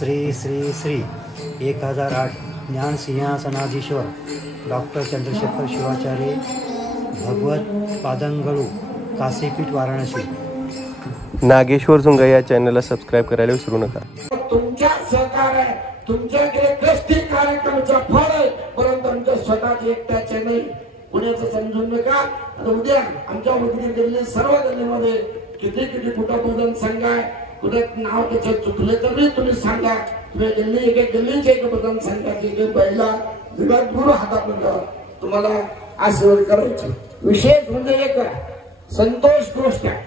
श्री श्री श्री 1008 ज्ञान सिंहासनाधीश्वर डॉक्टर चंद्रशेखर शिवाचार्य भगवत पादंगळू काशीपीठ वाराणसी। नागेश्वर झुंगा या चॅनलला सबस्क्राइब करायला विसरू नका। तुमच्या सहकार्य तुमच्याकडे कष्टी कार्यक्रमाचा फळ आहे, परंतु आमच्या स्वतःचे एकट्याचे नाही, पुण्याचं समजून नका। आणि उद्या आमच्या वतीने दिल्ली सर्व गल्लीमध्ये किती किती कुटुंब संघ आहे, कुठे नाव त्याचं चुकलं तरी तुम्ही सांगा। तुम्ही गल्ली एक गल्लीचे एक बदन संघाचे एक बैला जगद्गुरु हातामध्ये तुम्हाला आशीर्वाद करायचे। विशेष म्हणजे एक संतोष गोष्ट आहे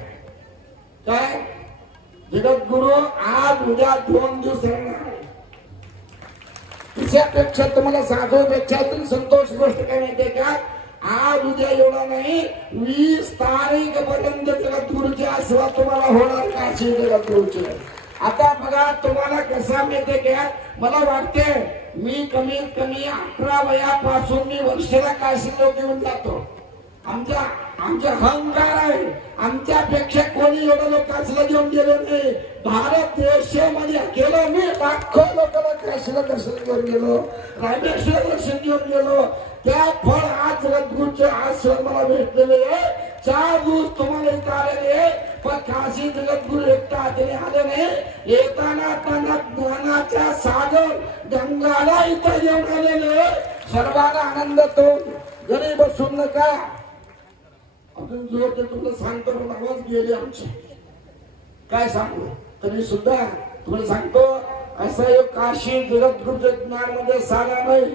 काय, जगद्गुरु आज उद्या 2 दिवस राहणार। त्याच्यापेक्षा तुम्हाला साधूपेक्षा संतोष गोष्ट काय माहितीये का, आज उद्या एवढा नाही 20 तारीख पर्यंत जगद्गुरूचे आशीर्वाद तुम्हाला होणार का अशी जगद्गुरूचे। आता बघा तुम्हाला कसा माहितीये का, मला वाटते मी कमीत कमी 11 वयापासून मी वर्षाला काशी लोक घेऊन जातो। आमचा अहंकार आहे, आमच्यापेक्षा कोणी एवढं लोक काशीला घेऊन गेलो नाही। भारत देशामध्ये गेलो मी लाखो लोकांना काशीला दर्शन घेऊन गेलो, रामेश्वर दर्शन घेऊन गेलो। त्या फळ आज जगद्गुरूचे आशीर्वाद मला भेटलेले आहे। 4 दिवस तुम्हाला इथं आलेले, पण काशी जगद्गुरू एकटा हाताने आले नाही, येताना त्यांना ज्ञानाच्या सागर गंगाला इथं घेऊन आलेले। सर्वांना आनंद तो घरी बसून नका। अजून जोर ते तुम्हाला सांगतो, आवाज गेले आमचे काय सांगू तरी सुद्धा तुम्हाला सांगतो, असं एक काशी जगद्गुरूच्या ज्ञान मध्ये सागा नाही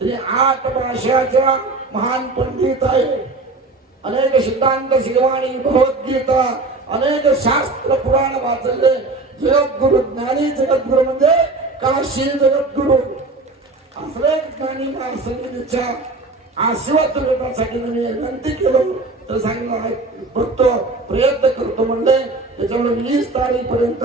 तरी 8 भाषाचा महान पंडित आहे। अनेक सिद्धांत शिकवाणी, भगवद्गीता, अनेक शास्त्र पुराण वाचले। जगद्गुरु ज्ञानी जगद्गुरु म्हणजे काशी जगद्गुरु। असले ज्ञानी महासंगीच्या आशीर्वाद मिळण्यासाठी मी विनंती केलो तर सांगणार बघतो प्रयत्न करतो म्हणले। त्याच्यामुळे 20 तारीख पर्यंत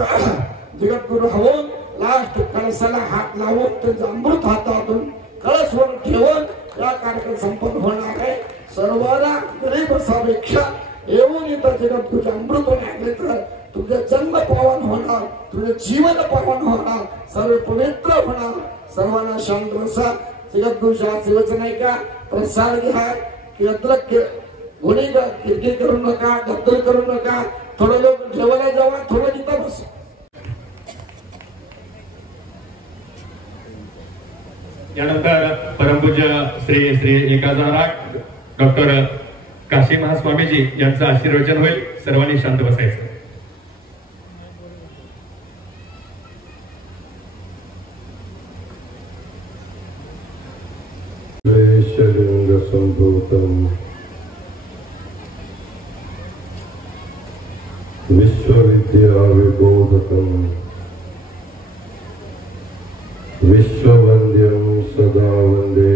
जगद्गुरु होऊन लास्ट कळसाला हात लावून त्याचं अमृत हातातून कळसवर ठेवून या कार्यक्रम संपन्न होणार आहे। सर्वांना गरीब असापेक्षा येऊन इथं जगद्गुरूचे अमृत लागले तर तुझे जन्म पावन होणार, तुझे जीवन पावन होणार, सर्व पवित्र होणार। सर्वांना शांत बसा। जगद्गुरूच्या शिवचन आहे का प्रसाद घ्या, कोणी किरकिर करू नका, गद्दल करू नका। थोडं लोक जेवायला जावा, थोडं तिथं बसा। यानंतर परमपूज्य श्री श्री 1008 डॉक्टर काशी महास्वामीजी यांचं आशीर्वचन होईल। सर्वांनी शांत बसायचं। शलिंग संभूतम विश्वविद्या विबोधकम विश्ववंद्यम सदा वंदे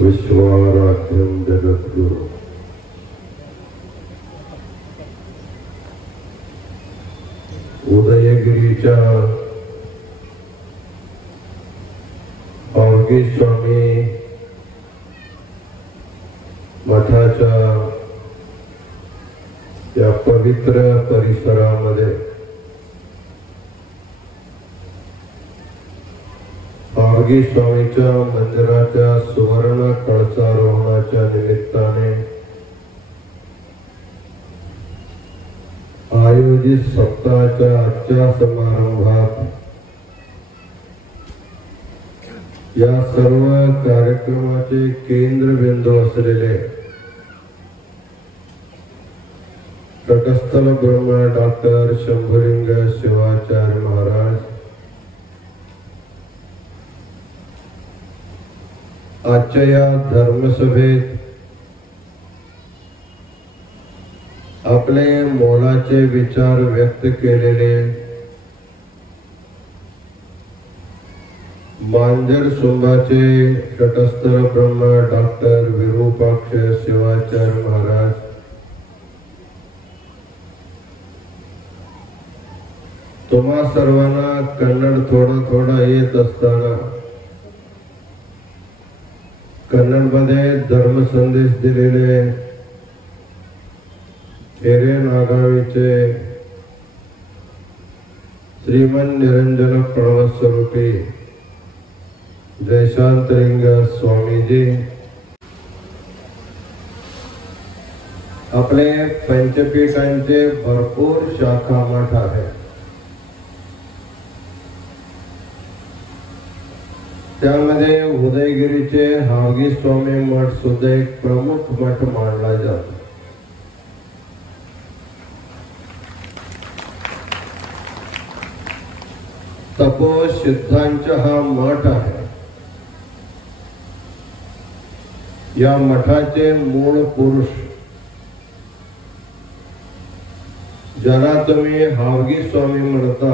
विश्वाराध्यम जगद्गुरु। उदयगिरीच्या पावगी स्वामी मठाच्या या पवित्र परिसरामध्ये पावगी स्वामीच्या मंदिराच्या सुवर्ण कळसारोहणाच्या निमित्ताने आयोजित सप्ताहाच्या आजच्या समारंभात या सर्व कार्यक्रमाचे केंद्रबिंदू असलेले तटस्थल ब्रह्म डॉक्टर शंभुलिंग शिवाचार्य महाराज आजच्या या धर्मसभेत आपले मोलाचे विचार व्यक्त केलेले मांजर सुंभाचे तटस्थल ब्रह्म डॉक्टर विरूपाक्ष शिवाचार्य महाराज, तुम्हा सर्वांना कन्नड थोडा थोडा येत असताना कन्नड मध्ये धर्म संदेश दिलेले हिरे नागावीचे श्रीमन निरंजन प्रणव स्वरूपी जयशांतलिंग स्वामीजी आपले पंचपीठांचे भरपूर शाखा मठ आहेत. त्यामध्ये उदयगिरीचे हावगी स्वामी मठ सुद्धा एक प्रमुख मठ मानला जातो. तपोसिद्धांचा हा मठ आहे. या मठाचे मूळ पुरुष ज्याला तुम्ही हावगी स्वामी म्हणता,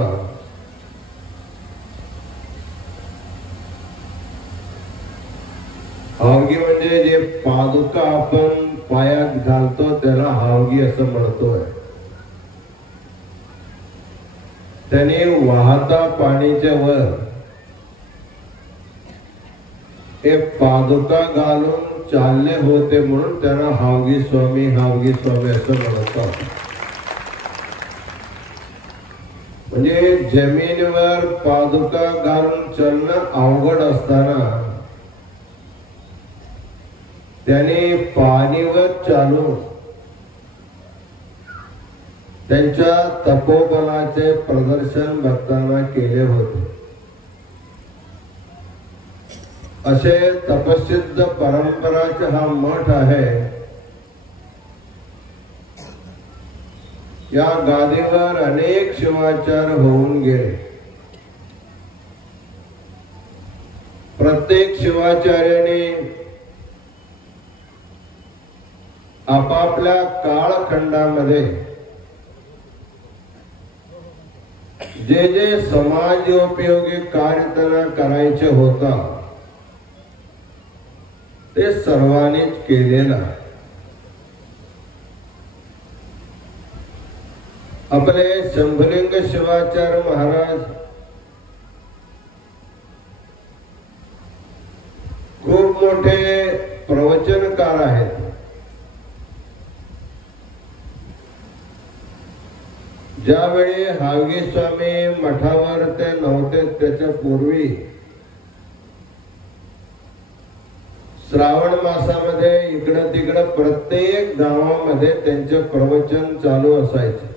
हावगी म्हणजे जे पादुका आपण पायात घालतो त्याला हावगी असं म्हणतोय. त्याने वाहता पाणीच्या वर हे पादुका घालून चालले होते म्हणून त्यांना हावगी स्वामी असं म्हणतात. म्हणजे जमिनीवर पादुका घालून चालणं अवघड असताना त्याने पाणीवर चालून त्यांच्या तपोबलाचे प्रदर्शन भक्तांना केले होते. असे तपसिद्ध परंपराचा हा मठ आहे. या गादीवर अनेक शिवाचार होऊन गेले. प्रत्येक शिवाचार्याने आपापल्या काळखंडामध्ये जे जे समाजोपयोगी कार्य त्यांना करायचे होता ते सर्वांनीच केलेलं आहे. आपले शंभुलिंग शिवाचार्य महाराज खूप मोठे प्रवचनकार आहेत. ज्यावेळी हावगी स्वामी मठावर ते नव्हते त्याच्या पूर्वी श्रावण मासामध्ये इकडं तिकडं प्रत्येक गावामध्ये त्यांचे प्रवचन चालू असायचे.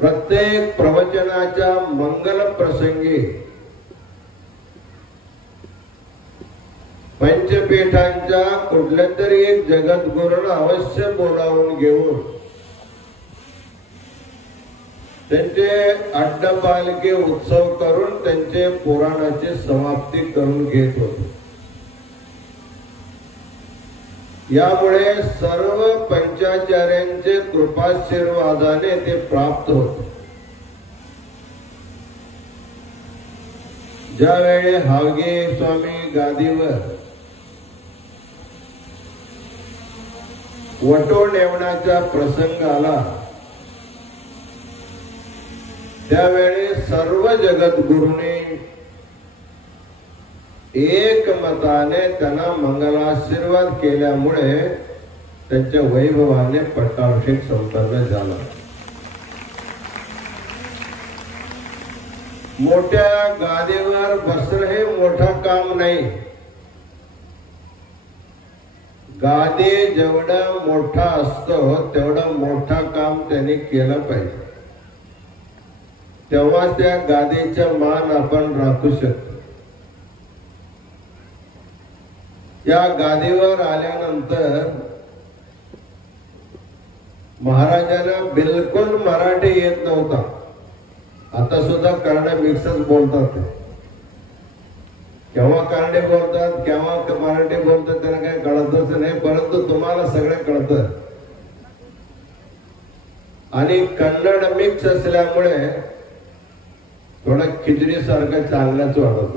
प्रत्येक प्रवचनाच्या मंगल प्रसंगी पंचपीठांच्या कुठल्या तरी एक जगद्गुरूंना अवश्य बोलावून घेऊन त्यांचे अड्डपालखी उत्सव करून त्यांचे पुराणाची समाप्ती करून घेत होते. यामुळे सर्व पंचाचार्यांचे कृपाशीर्वादाने ते प्राप्त होते. ज्यावेळी हावगी स्वामी गादीवर वटो नेवण्याचा प्रसंग आला त्यावेळी सर्व जगद्गुरूंनी एकमताने त्यांना मंगलाशीर्वाद केल्यामुळे त्यांच्या वैभवाने पट्टाभिषेक संपन्न झाला. मोठ्या गादीवर बसणं हे मोठं काम नाही. गादी जेवढा मोठा असतो तेवढं मोठा काम त्यांनी केलं पाहिजे. तेव्हा त्या गादीचा मान आपण राखू शकतो. या गादीवर आल्यानंतर महाराजांना बिलकुल मराठी येत नव्हता. आता सुद्धा कन्नड मिक्सच बोलतात. केव्हा कन्नडी बोलतात केव्हा मराठी बोलतात त्यांना काही कळतच नाही. परंतु तुम्हाला सगळं कळतं. आणि कन्नड मिक्स असल्यामुळे थोडं खिचडी सारखं चांगलंच वाटत.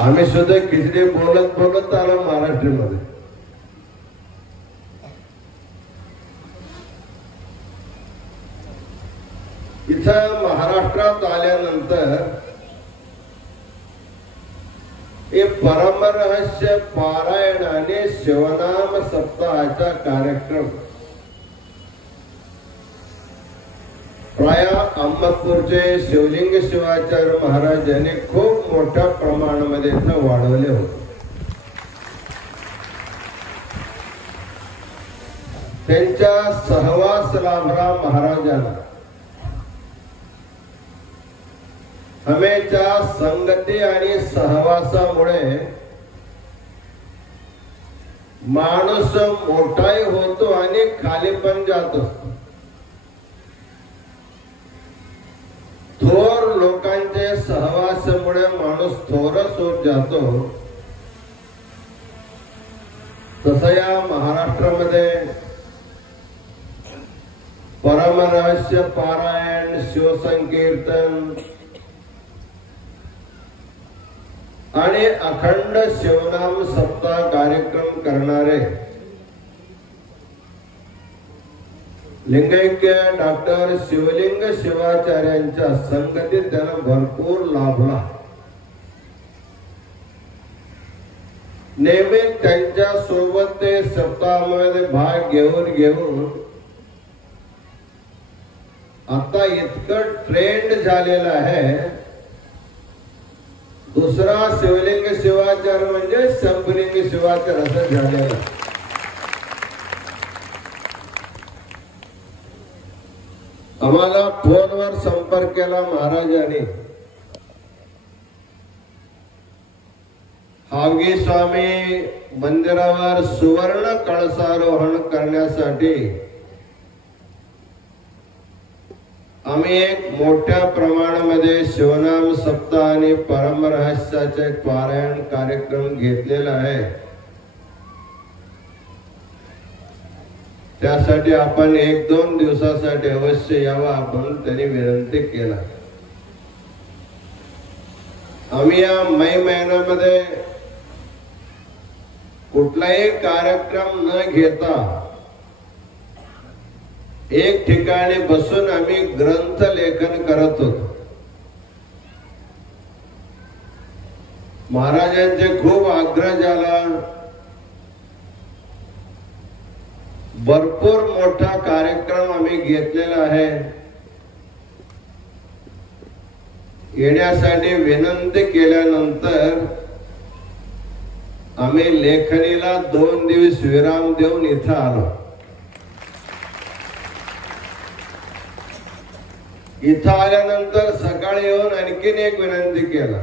आम्ही सुद्धा खिचडी बोलत बोलत आलो महाराष्ट्रामध्ये. इथं महाराष्ट्रात आल्यानंतर हे परमरहस्य पारायण आणि शिवनाम सप्ताहाचा कार्यक्रम प्राय अहमदपूरचे शिवलिंग शिवाचार्य महाराज यांनी खूप मोठ्या प्रमाणामध्ये वाढवले होते. त्यांच्या सहवास लाभला महाराजांना. हमेच्या संगती आणि सहवासामुळे माणूस मोठाही होतो आणि खाली पण जातो. थोर लोकांचे सहवासामुळे माणूस थोरच होत जातो. तसं या महाराष्ट्रामध्ये परमरहस्य पारायण, शिवसंकीर्तन आणि अखंड शिवनाम सप्ताह कार्यक्रम करणारे लिंगैक्य डॉक्टर शिवलिंग शिवाचार्यांच्या संगतीत त्यांना भरपूर लाभला. नेहमी त्यांच्या सोबत ते सप्ताहामध्ये भाग घेऊन आता इतकं ट्रेंड झालेलं आहे. दुसरा शिवलिंग शिवाचार म्हणजे शंभलिंग शिवाचार असं झालेलं. आम्हाला फोनवर संपर्क केला महाराजांनी. हावगी स्वामी मंदिरावर सुवर्ण कळसारोहण करण्यासाठी आम्ही एक मोठ्या प्रमाणामध्ये शिवनाम सप्ताह आणि परमरहस्याचे पारायण कार्यक्रम घेतलेला आहे. त्यासाठी आपण 1-2 दिवसासाठी अवश्य यावा म्हणून त्यांनी विनंती केला. आम्ही या मे महिन्यामध्ये कुठलाही कार्यक्रम न घेता एक ठिकाणी बसून आम्ही ग्रंथ लेखन करत होतो. महाराजांचे खूप आग्रह झाला. भरपूर मोठा कार्यक्रम आम्ही घेतलेला आहे. येण्यासाठी विनंती केल्यानंतर आम्ही लेखणीला 2 दिवस विराम देऊन इथं आलो. इथं आल्यानंतर सकाळी येऊन आणखीन एक विनंती केला.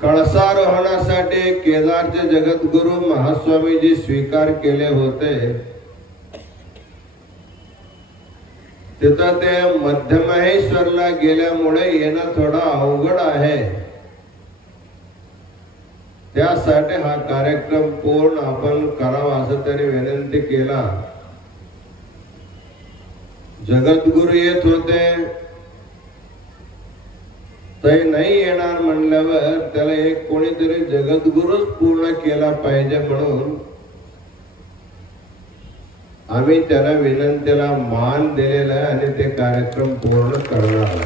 कळसारोहणासाठी केदारचे जगद्गुरु महास्वामीजी स्वीकार केले होते. तिथं ते मध्यमहेश्वरला गेल्यामुळे येणं थोडं अवघड आहे. त्यासाठी हा कार्यक्रम पूर्ण आपण करावा असं त्यांनी विनंती केला. जगद्गुरु येत होते, ते नाही येणार म्हणल्यावर त्याला एक कोणीतरी जगद्गुरुच पूर्ण केला पाहिजे म्हणून आम्ही त्याला विनंतीला मान दिलेला आहे आणि ते कार्यक्रम पूर्ण करणार.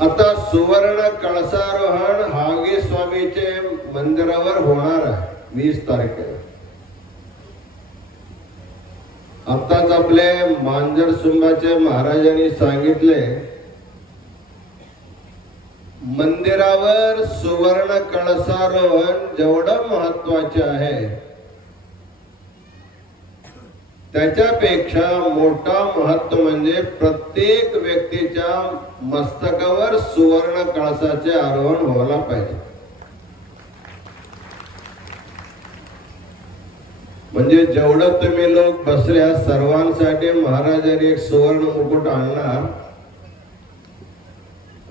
आता सुवर्ण कळसारोहण हावगी स्वामीचे मंदिरावर होणार आहे 20 तारखेला. आताच आपले मांजर सुंबाचे महाराजांनी सांगितले, मंदिरावर सुवर्ण कळसारोहण जेवढं महत्वाचे आहे त्याच्यापेक्षा मोठा महत्व म्हणजे प्रत्येक व्यक्तीच्या मस्तकावर सुवर्ण कळसाचे आरोहण व्हायला पाहिजे. म्हणजे जेवढं तुम्ही लोक बसल्या सर्वांसाठी महाराजांनी एक सुवर्ण मुकुट आणणार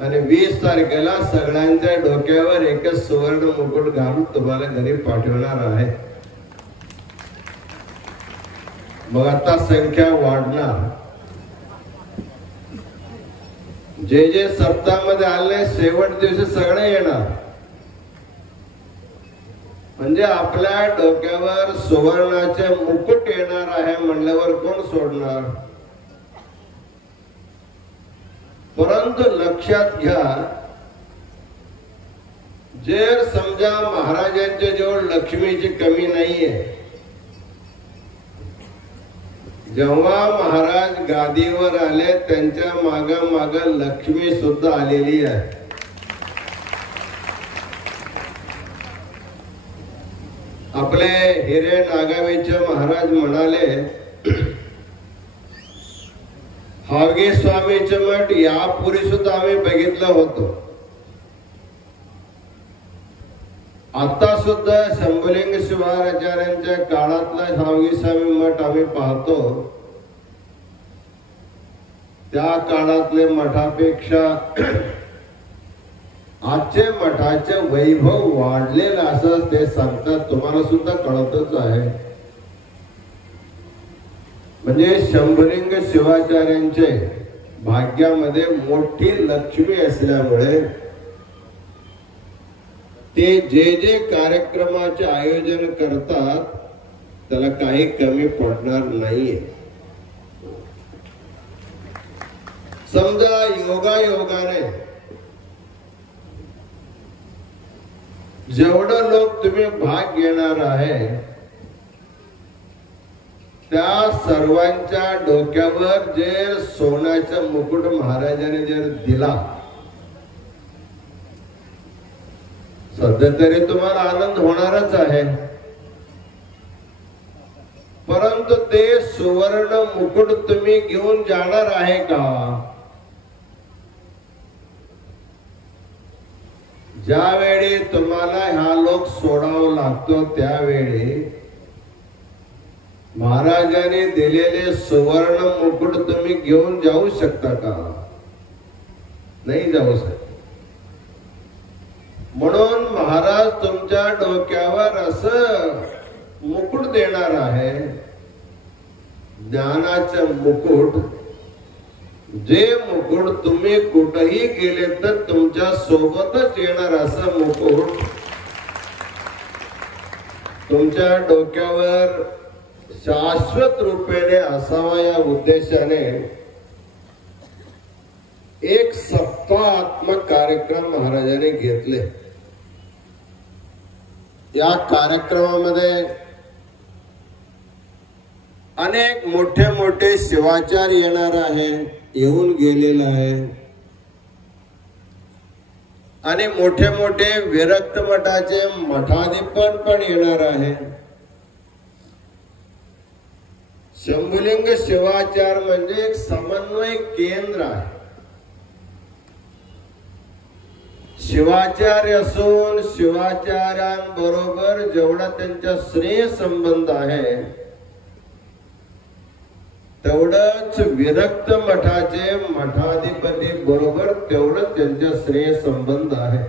आणि 20 तारखेला सगळ्यांच्या डोक्यावर एकच सुवर्ण मुकुट घालून तुम्हाला घरी पाठवणार आहे. मग आता संख्या वाढणार. जे सप्ताहामध्ये आले शेवट दिवशी सगळे येणार. म्हणजे आपल्या डोक्यावर सुवर्णाचे मुकुट येणार आहे म्हणल्यावर कोण सोडणार? परंतु लक्षात घ्या, जर समजा महाराजांच्या जवळ लक्ष्मीची कमी नाहीये, जेव्हा महाराज गादीवर आले त्यांच्या माग माग लक्ष्मी सुद्धा आलेली आहे. आपले हिरे नागावीचे महाराज म्हणाले, हावगे स्वामीचे मठ यापूर्वी सुद्धा आम्ही बघितलं होतं. आता सुद्धा शंभुलिंग शिवाचार्यांच्या काळातला हावगी स्वामी मठ आम्ही पाहतो. त्या काळातले मठापेक्षा आजचे मठाचे वैभव वाढलेलं असं ते सांगतात. तुम्हाला सुद्धा कळतच आहे. म्हणजे शंभुलिंग शिवाचार्यांचे भाग्यामध्ये मोठी लक्ष्मी असल्यामुळे ते जे जे कार्यक्रमाचे आयोजन करतात त्याला काही कमी पडणार नाहीये. समजा योगायोगाने जेवढं लोक तुम्ही भाग घेणार आहे त्या सर्वांच्या डोक्यावर जर सोन्याचा मुकुट महाराजांनी जर दिला, सध्या तरी तुम्हाला आनंद होणारच आहे. परंतु ते सुवर्ण मुकुट तुम्ही घेऊन जाणार आहे का? ज्यावेळी तुम्हाला हा लोक सोडावा लागतो त्यावेळी महाराजांनी दिलेले सुवर्ण मुकुट तुम्ही घेऊन जाऊ शकता का? नाही जाऊ शकत. म्हणून महाराज तुमच्या डोक्यावर असं मुकुट देणार आहे, ज्ञानाचं मुकुट. जे मुकुट तुम्ही कुठेही गेले तर तुमच्या सोबतच येणार असं मुकुट तुमच्या डोक्यावर शाश्वत रूपेने असावा या उद्देशाने एक सप्ताहात्मक कार्यक्रम महाराजांनी घेतले. या कार्यक्रमामध्ये अनेक मोठे मोठे शिवाचार्य येणार आहे, येऊन गेलेला आहे. आणि मोठे मोठे विरक्त मठाचे मठाधिपती पण येणार आहे. शंभुलिंग शिवाचार म्हणजे एक समन्वय केंद्र आहे. शिवाचार्य असून शिवाचार्यांबरोबर जेवढा त्यांचा स्नेह संबंध आहे तेवढंच विरक्त मठाचे मठाधिपती बरोबर तेवढंच त्यांचा स्नेह संबंध आहे.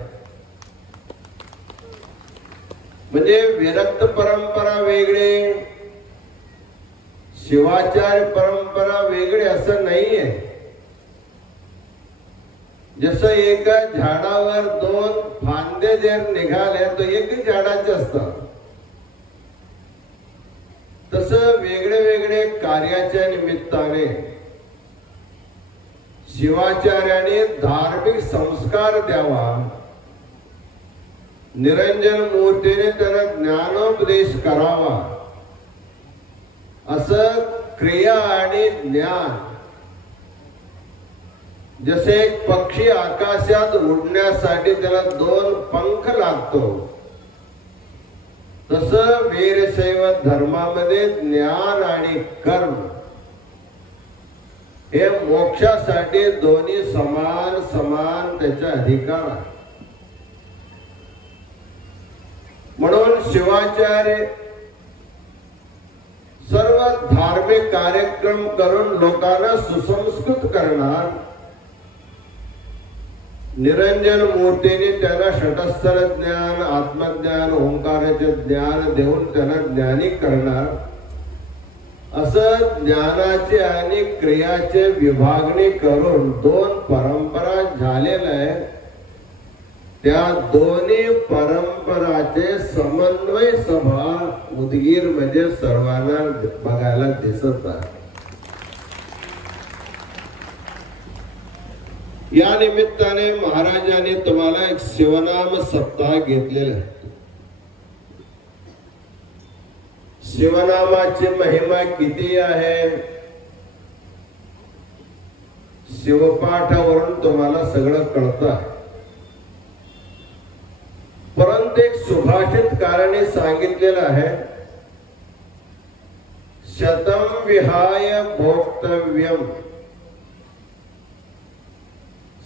म्हणजे विरक्त परंपरा वेगळे, शिवाचार्य परंपरा वेगळे असं नाहीये. जसं एका झाडावर दोन फांदे जर निघाले तर एकच झाडाचे असतात, तसं वेगळे वेगळे कार्याच्या निमित्ताने शिवाचार्याने धार्मिक संस्कार द्यावा. निरंजन मूर्तीने त्यांना ज्ञानोपदेश करावा. असं क्रिया आणि ज्ञान, जसे एक पक्षी आकाशात उडण्यासाठी त्याला दोन पंख लागतो, तसं वीरशैव धर्मामध्ये ज्ञान आणि कर्म हे मोक्षासाठी दोन्ही समान समान त्याचा अधिकार आहे. म्हणून शिवाचार्य सर्व धार्मिक कार्यक्रम करून लोकांना सुसंस्कृत करणार. निरंजन मूर्तीने त्यांना षटस्थल ज्ञान, आत्मज्ञान, ओंकाराचे ज्ञान देऊन त्यांना ज्ञानी करणार. असं ज्ञानाचे आणि क्रियाचे विभागणी करून दोन परंपरा झालेल्या आहे. त्या दोन्ही परंपराचे समन्वय सभा उदगीर म्हणजे सर्वांना बघायला दिसत आहे. या निमित्ताने महाराजांनी तुम्हाला एक शिवनाम सप्ताह घेतलेला आहे. शिवनामाची महिमा किती आहे शिवपाठावरून तुम्हाला सगळं कळतं. परंतु एक सुभाषितकाराने सांगितलेलं आहे, शतम विहाय भोक्तव्यम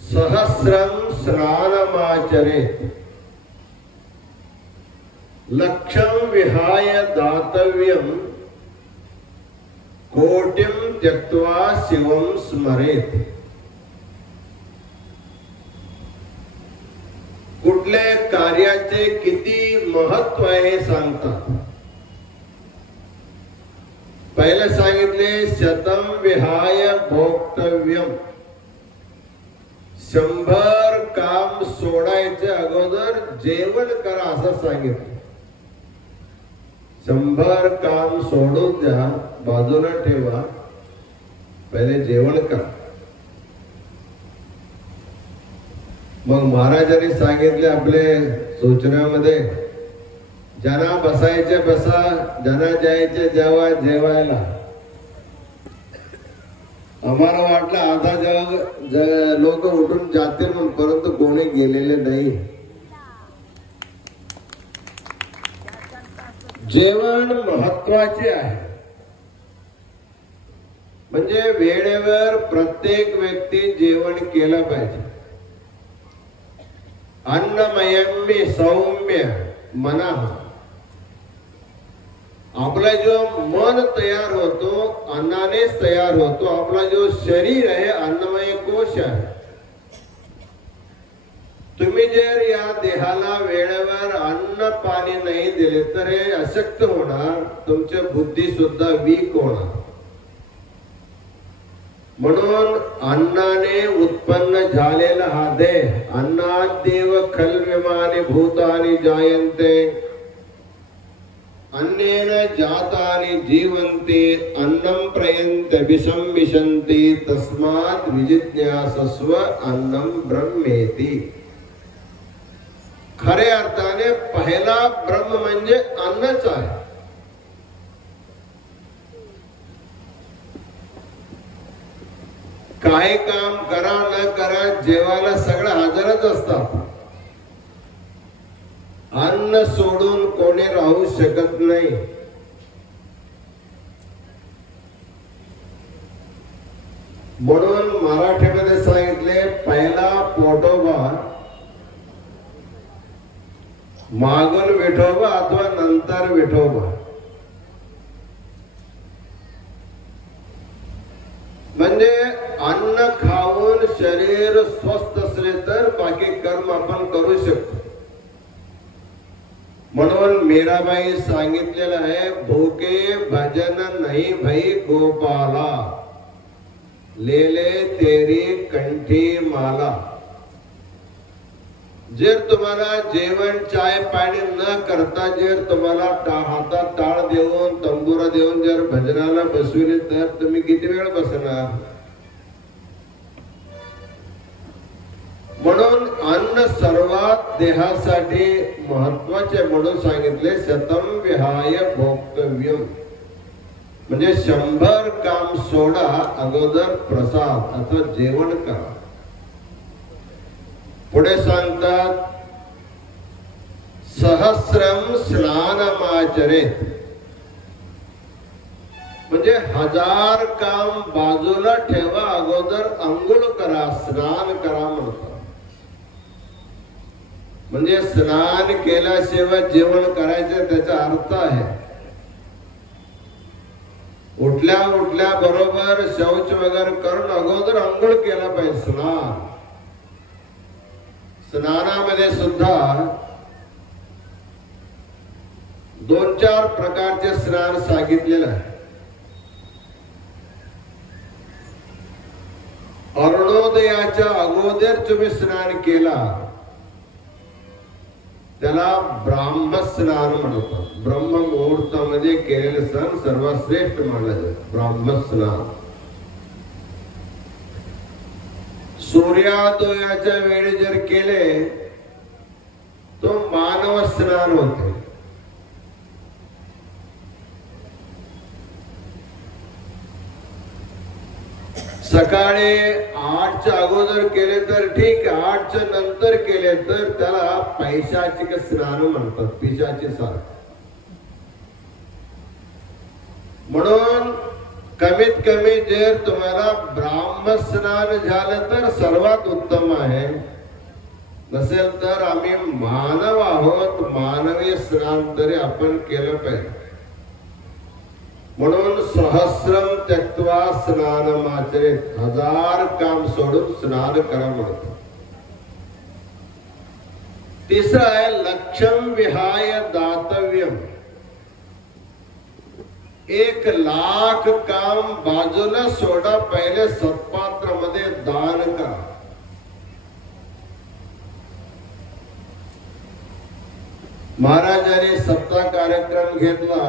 सहस्रम स्नानमाचरेत लक्षम विहाय दातव्यम कोटिम त्यक्त्वा शिवम स्मरेत. कुठल्या कार्याचे किती महत्व आहे हे सांगतात. पहिले सांगितले शतम विहाय भोक्तव्यम, 100 काम सोडायचे अगोदर जेवण करा असं सांगितलं. 100 काम सोडून द्या, बाजूला ठेवा, पहिले जेवण करा. मग महाराजांनी सांगितले आपले सूचनामध्ये, ज्यांना बसायचे बसा, ज्यांना जायचे जेवा जेवायला. आम्हाला वाटलं आता जग लोक उठून जातील म्हणून, परंतु कोणी गेलेले नाही. जेवण महत्वाचे आहे. म्हणजे वेळेवर प्रत्येक व्यक्ती जेवण केलं पाहिजे. अन्नमयम्य सौम्य मना, आपला जो मन तयार होतो अन्नानेच तयार होतो. आपला जो शरीर आहे अन्नमय कोश आहे. तुम्ही जर या देहाला वेळेवर अन्न पाणी नाही दिले तर हे अशक्त होणार, तुमची बुद्धी सुद्धा वीक होणार. म्हणून अन्नाने उत्पन्न झालेला हा देह, अन्नादेव खल्विमानि भूतानि जायन्ते अन्नेन जातानि जीवन्ते अन्नं प्रयन्ते विषंविशन्ति तस्मात् विजिज्ञासस्व अन्नं ब्रह्मेति. खरे अर्थाने पहिला ब्रह्म म्हणजे अन्नच आहे. काही काम करा न करा, जेवायला सगळं हजरच असतात. अन्न सोडून कोणी राहू शकत नाही. म्हणून मराठीमध्ये सांगितले, पहिला पोटोबा, मागून विठोबा अथवा नंतर विठोबा. म्हणजे अन्न खाऊन शरीर स्वस्थ असले तर बाकी कर्म आपण करू शकतो. म्हणून मीराबाई सांगितलेलं आहे, भूके भजन नाही भई गोपाला, लेले तेरी कंठी माला. जर तुम्हाला जेवण चाय पाणी न करता जर तुम्हाला हातात टाळ देऊन तंबुरा देऊन जर भजनाला बसविले तर तुम्ही किती वेळ बसणार. म्हणून अन्न सर्वात देहासाठी महत्वाचे म्हणून सांगितले, शतम विहाय भोक्तव्यम. म्हणजे 100 काम सोडा, अगोदर प्रसाद अथवा जेवण करा. पुढे सांगतात, सहस्रम स्नानमाचरेत. म्हणजे 1000 काम बाजूला ठेवा, अगोदर अंघोळ करा, स्नान करा म्हणतात. म्हणजे स्नान केल्याशिवाय जेवण करायचं त्याचा अर्थ आहे. उठल्या बरोबर शौच वगैरे करून अगोदर अंघोळ केला पाहिजे. स्नानामध्ये सुद्धा 2-4 प्रकारचे स्नान सांगितलेलं आहे. अरुणोदयाच्या अगोदर तुम्ही स्नान केला त्याला ब्राह्मस्नान म्हणतात. ब्रह्म मुहूर्तामध्ये केलेले स्नान सर्वात श्रेष्ठ मानलं जातं, ब्राह्मस्नान. सूर्योदयाच्या वेळी जर केले तो मानव स्नान होते. सकाळी 8च्या अगोदर केले तर ठीक, 8च्या नंतर केले तर त्याला पैशाचिक स्नान म्हणतात, पिशाची सारखं. म्हणून कमीत कमी जर तुम्हाला ब्राह्म स्नान झालं तर सर्वात उत्तम आहे. नसेल तर आम्ही मानव आहोत, मानवी स्नान तरी आपण केलं पाहिजे. म्हणून सहस्रम त्यक्त्वा स्नानमाचरेत, 1000 काम सोडून स्नान करा म्हणतो. तिसरं आहे लक्ष्यम विहाय दातव्यम. 1,00,000 काम बाजूला सोडा, पहिले सत्पात्रामध्ये दान करा. महाराजांनी सप्ताह कार्यक्रम घेतला.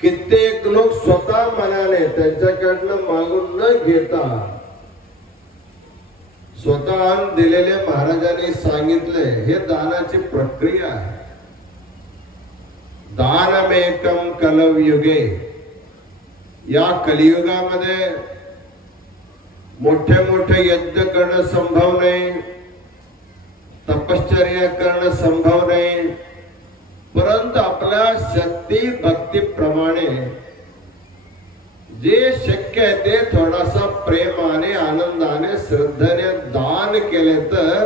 कित्येक लोक स्वतः मनाने त्यांच्याकडनं मागून न घेता स्वतः दिलेले महाराजांनी सांगितले हे दानाची प्रक्रिया आहे. दानमेकम कलयुगे. या कलियुगामध्ये मोठे मोठे यज्ञ करणं संभव नाही, तपश्चर्या करणं संभव नाही, परंतु आपल्या शक्ती भक्तीप्रमाणे जे शक्य आहे ते थोडासा प्रेमाने, आनंदाने, श्रद्धेने दान केले तर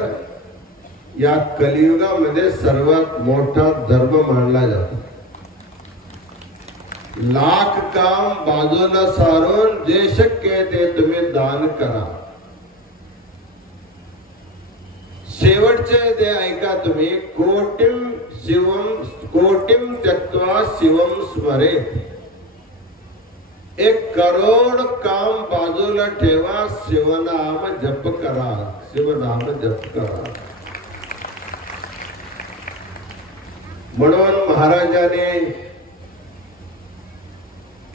या कलियुगामध्ये सर्वात मोठा धर्म मानला जातो. 1,00,000 काम बाजूला सारून जे शक्य आहे ते तुम्ही दान करा. शेवटचे ते ऐका तुम्ही. कोटिम त्यक्त्वा शिवम स्मरेत. 1 करोड काम बाजूला ठेवा, शिवनाम जप करा, शिवनाम जप करा. म्हणून महाराजांनी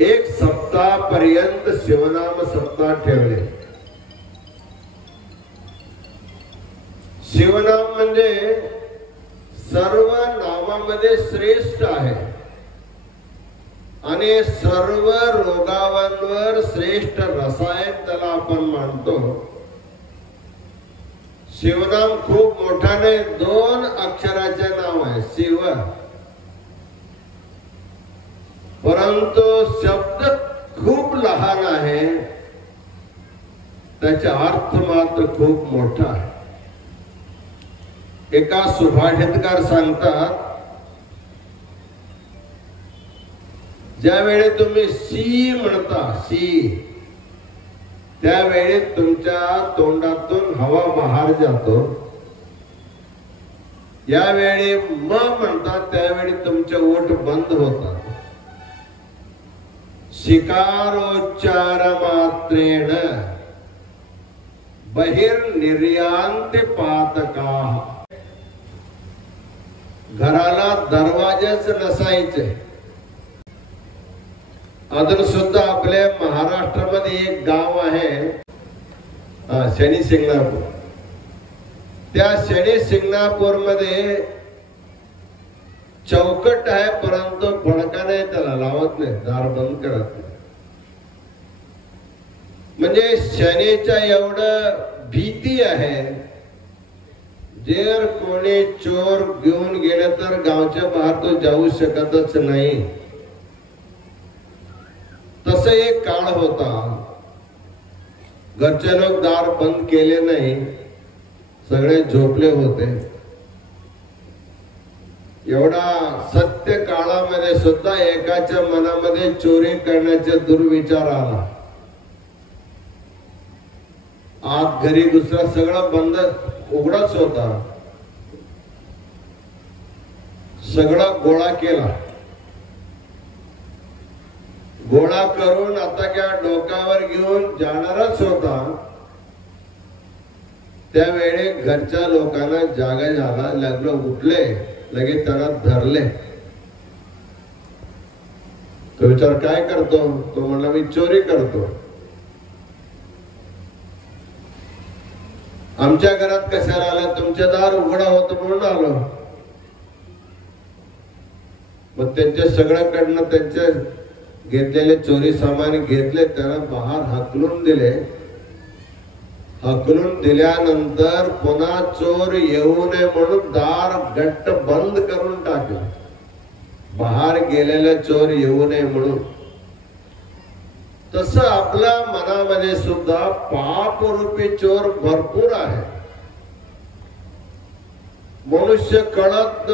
1 सप्ताहापर्यंत शिवनाम सप्ताह ठेवले. शिवनाम म्हणजे सर्व नामामध्ये श्रेष्ठ आहे आणि सर्व रोगांवर श्रेष्ठ रसायन त्याला आपण मानतो. शिवनाम खूप मोठाने 2 अक्षराचे नाव आहे, शिव. परंतु शब्द खूप लहान आहे, त्याचा अर्थ मात्र खूप मोठा आहे. एका सुभाषितकार सांगतात, ज्यावेळी तुम्ही सी म्हणता, सी, त्यावेळी तुमच्या तोंडातून हवा बाहेर जातो. यावेळी म म्हणतात त्यावेळी तुमचे ओठ बंद होतात. शिकारोच्चार मात्रेण बहिर्निर्यांते पातका. घराला दरवाजेच नसायचे. अजून सुद्धा आपल्या महाराष्ट्रामध्ये एक गाव आहे शनी शिंगणापूर. त्या शनी शिंगणापूर मध्ये चौकट आहे, परंतु फडका नाही, त्याला लावत नाही, दार बंद करत नाही. म्हणजे शनीच्या एवढं भीती आहे. जर कोणी चोर घेऊन गेले तर गावच्या बाहेर तो जाऊ शकतच नाही. तस एक काळ होता. घरचे लोक दार बंद केले नाही, सगळे झोपले होते. एवढा सत्य काळामध्ये सुद्धा एकाच्या मनामध्ये चोरी करण्याचा दुर्विचार आला. आत घरी दुसरा सगळं बंद उघडच होता. सगळा गोळा केला. गोळा करून आता क्या डोक्यावर घेऊन जाणारच होता. त्यावेळी घरच्या लोकांना जागा झाला, लग्न उठले, लगेच त्याला धरले. तो विचार काय करतो? तो म्हणला मी चोरी करतो. आमच्या घरात कशाला आलं? तुमचे दार उघडा होतं म्हणून आलो. मग त्यांच्या सगळ्याकडनं त्यांचे घेतलेले चोरी सामान घेतले, त्यांना बाहेर हाकलून दिले. हाकलून दिल्यानंतर पुन्हा चोर येऊ नये म्हणून दार घट्ट बंद करून टाकले, बाहेर गेलेले चोर येऊ नये म्हणून. तसं आपल्या मनामध्ये सुद्धा पापरूपी चोर भरपूर आहे. मनुष्य कळत